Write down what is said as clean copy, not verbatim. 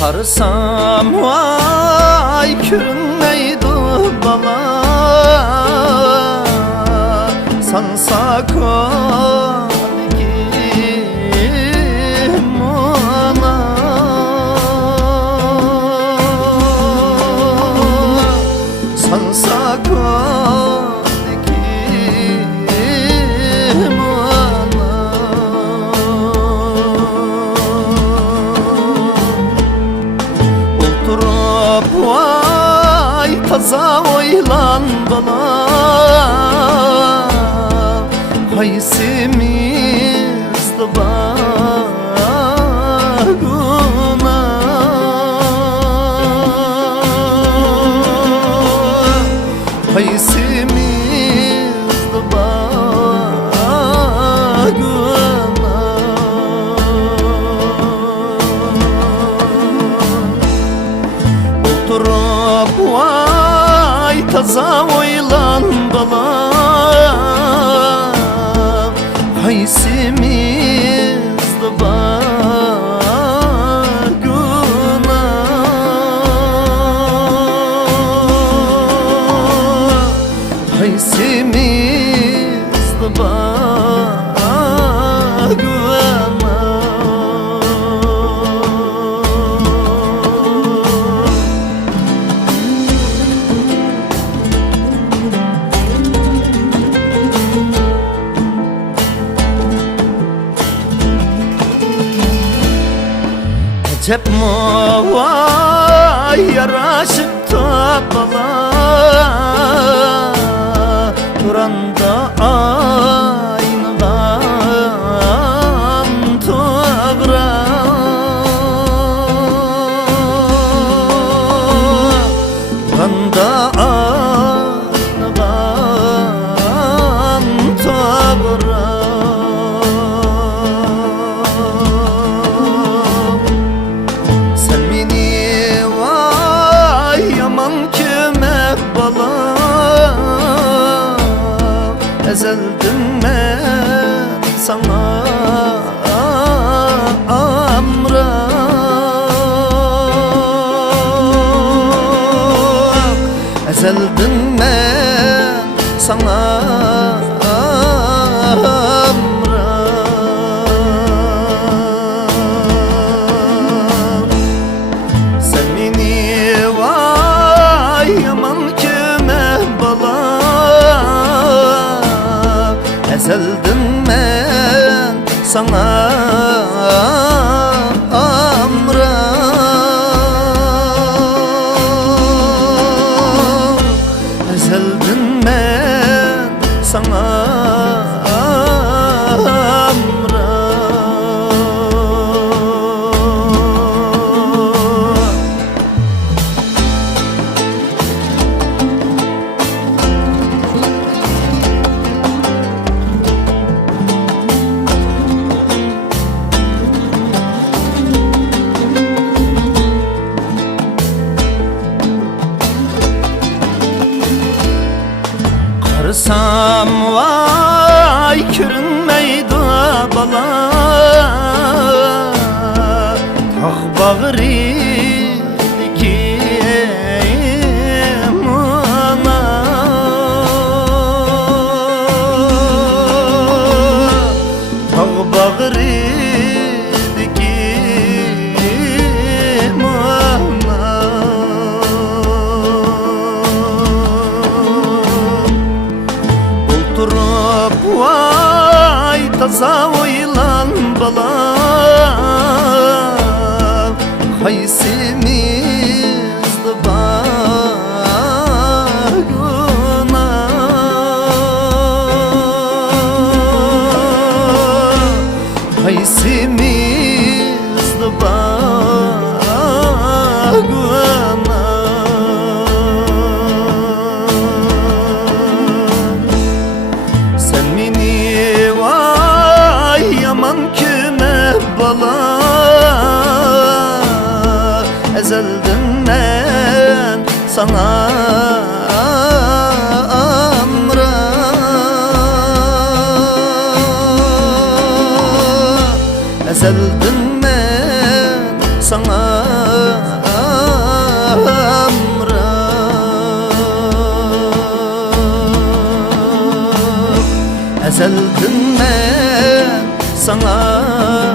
Qarısam vay kürünmeydi bala, sansa kodigim ona. Sansa kodigim ona. Vay taza oylan bala, haysimiz de baguna. Haysimiz de baguna. Oturup vay taza oylan bala, haysimiz de baguna. Haysimiz de baguna. Acep mu vay yaraşıp bala, duranda aynadan toğra. Duranda aynadan toğra. Ezeldim ben sana amra. Ezeldim ben sana amra. Sen beni vay yaman kime bala, ezeldim ben sana amra. Ezeldim ben sana amra. Qarısam vay kürünmeydi bala, tağ bağrıdikim ona. Tağ bağrıdikim ona. Oturup vay taza oylan bala, haysimiz de baguna. Haysimiz de baguna. Sen beni sana amra. Ezelden men sana amra. Ezelden men sana